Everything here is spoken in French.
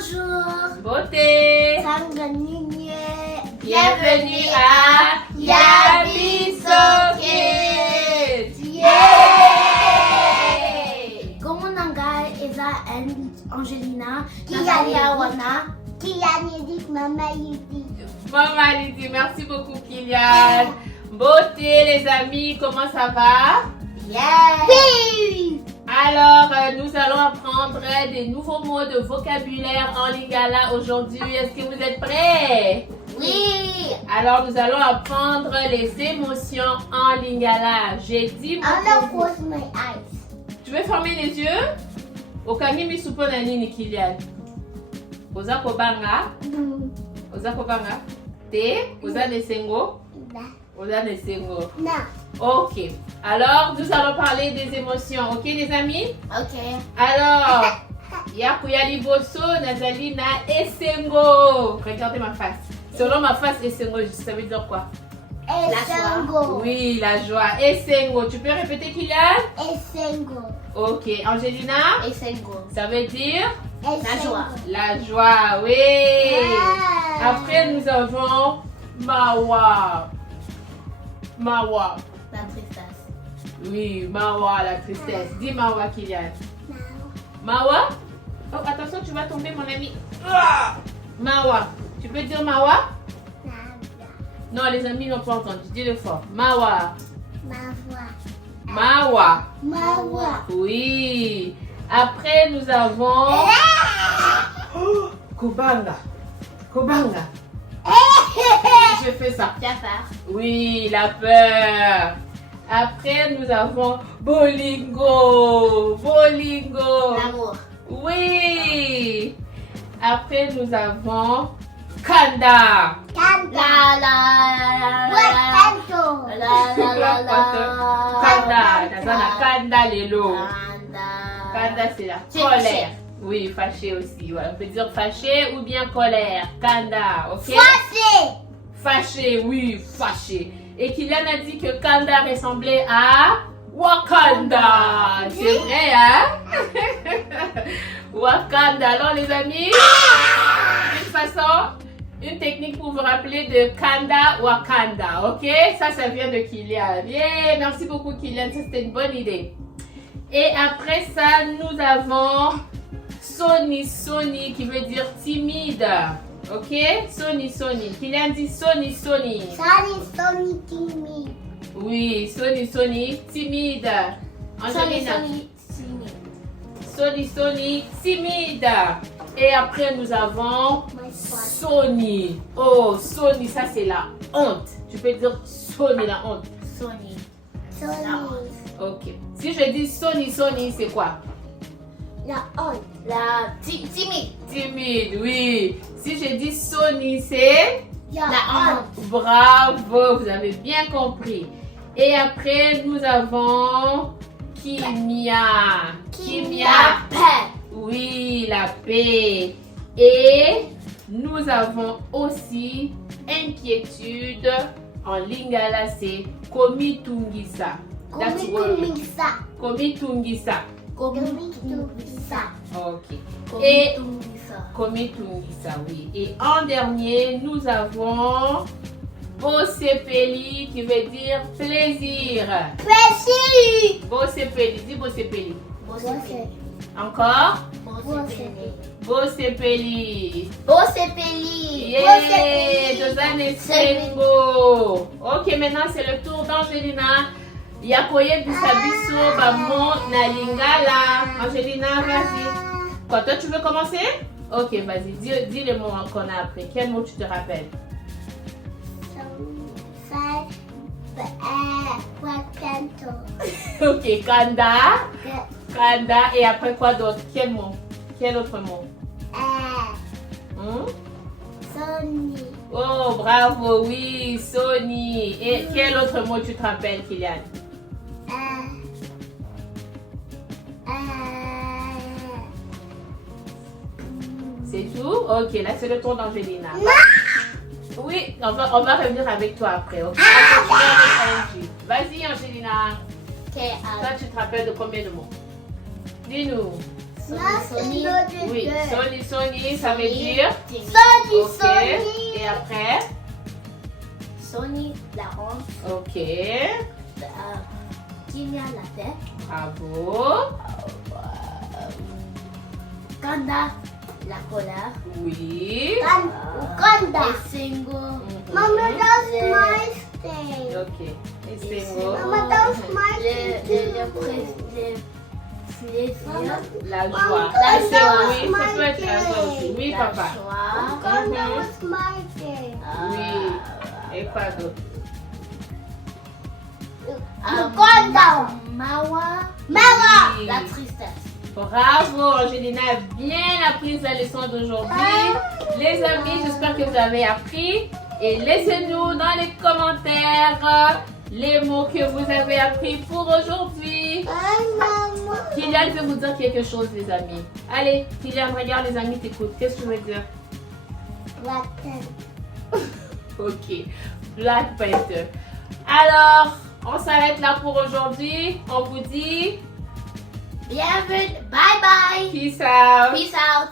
Bonjour. Beauté. Bienvenue à Yabisoke. Como nanga eza Angelina, Maman Lydie, merci beaucoup Kylian. Beauté les amis, comment ça va? Oui. Alors, nous allons apprendre des nouveaux mots de vocabulaire en lingala aujourd'hui. Est-ce que vous êtes prêts? Oui. Alors, nous allons apprendre les émotions en lingala. J'ai 10 mots pour vous. My eyes. Tu veux fermer les yeux? Okangi misupo na nini Kylian? Oza kobanga? Oza kobanga? Te? Oza nesengo? Oza nesengo. Non. Ok. Alors, nous allons parler des émotions. Ok les amis? Ok. Alors, Yakuya Liboso, Nazali na Esengo. Regardez ma face. Selon ma face, Esengo, ça veut dire quoi? Esengo. Oui, la joie. Esengo. Tu peux répéter Kylian? Esengo. Ok. Angelina? Esengo. Ça veut dire? La joie. La joie, oui. Ah. Après, nous avons Mawa. Mawa. La tristesse. Oui, Mawa, la tristesse. Dis Mawa, Kylian. Mawa? Oh, attention, tu vas tomber, mon ami. Ah! Mawa. Tu peux dire Mawa? Non, les amis n'ont pas entendu. Dis-le fort. Mawa. Mawa. Oui. Après, nous avons Kobanga. Kobanga. Je fais ça. Tu as peur. Oui, la peur. Après, nous avons Bolingo. Bolingo. L'amour. Oui. Après, nous avons Kanda. Kanda. Nazana Kanda lelo. Kanda, c'est la colère. Fâché. Oui, fâché aussi. Voilà. On peut dire fâché ou bien colère. Kanda, ok? Fâché, oui, fâché. Et Kylian a dit que Kanda ressemblait à Wakanda. C'est vrai, hein? Wakanda. Alors, les amis, une façon, une technique pour vous rappeler de Kanda, Wakanda. Ok? Ça vient de Kylian. Yeah, merci beaucoup, Kylian. Ça, c'était une bonne idée. Et après ça, nous avons Soni, Soni, qui veut dire timide. Ok? Soni, Soni. Kylian dit Soni, Soni. Oui, Soni, Soni, timide. Angelina. Soni, Soni, timide. Et après, nous avon Soni. Oh, Soni, ça c'est la honte. Tu peux dire Soni, la honte. Ok. Si je dis Soni, Soni, c'est quoi? La honte. La timide. Timide, oui. Si je dis Soni, c'est La honte. bravo, vous avez bien compris. Et après, nous avons Kimia. La paix. Oui, la paix. Et nous avons aussi inquiétude. En lingala, c'est Komitungisa. That's word. Komitungisa. Ok. Et Komitungisa, oui. Et en dernier, nous avons Bosepeli qui veut dire plaisir. Bosepeli, dis Bosepeli. Encore? Bosepeli. Yeah, Dozane Sengo. Ok, maintenant c'est le tour d'Angelina. Yakoye Bisabiso, Bamon, Nalingala. Angelina, vas-y. Quoi, toi tu veux commencer? Ok, vas-y, dis les mots qu'on a appris. Quel mot tu te rappelles? Ok, Kanda. Kanda. Et après quoi d'autre? Quel mot? Quel autre mot? Oh, bravo, oui, Sony. Et quel autre mot tu te rappelles, Kylian? C'est tout? Ok, là c'est le tour d'Angelina. Oui, on va revenir avec toi après, ok? Vas-y, Angelina. Toi, tu te rappelles de combien de mots? Dis-nous. Sony. Oui, Sony, ça veut dire. Sony. Ok. Et après? Sony, la honte. Ok. Tina, la tête. Bravo. Kanda, la colère. Oui. Kanda. Et Singo. Mama, that's Le- my thing. Ok. Et Et Singo. Mama, that's my thing. Le plaisir. La joie. La Et c'est joie. oui, ça peut être la joie aussi. Oui, La papa. joie. Kanda was my thing. Oui. Et quoi d'autre? Kanda. Mawa. Oui. La tristesse. Bravo, Angelina a bien appris la leçon d'aujourd'hui. Les amis, j'espère que vous avez appris. Et laissez-nous dans les commentaires les mots que vous avez appris pour aujourd'hui. Mama. Kylian veut vous dire quelque chose, les amis. Allez, Kylian, regarde les amis, t'écoutes. Qu'est-ce que tu veux dire? Black Panther. Ok, Black Panther. Alors, on s'arrête là pour aujourd'hui. On vous dit Bienvenue. Bye bye. peace out. Peace out.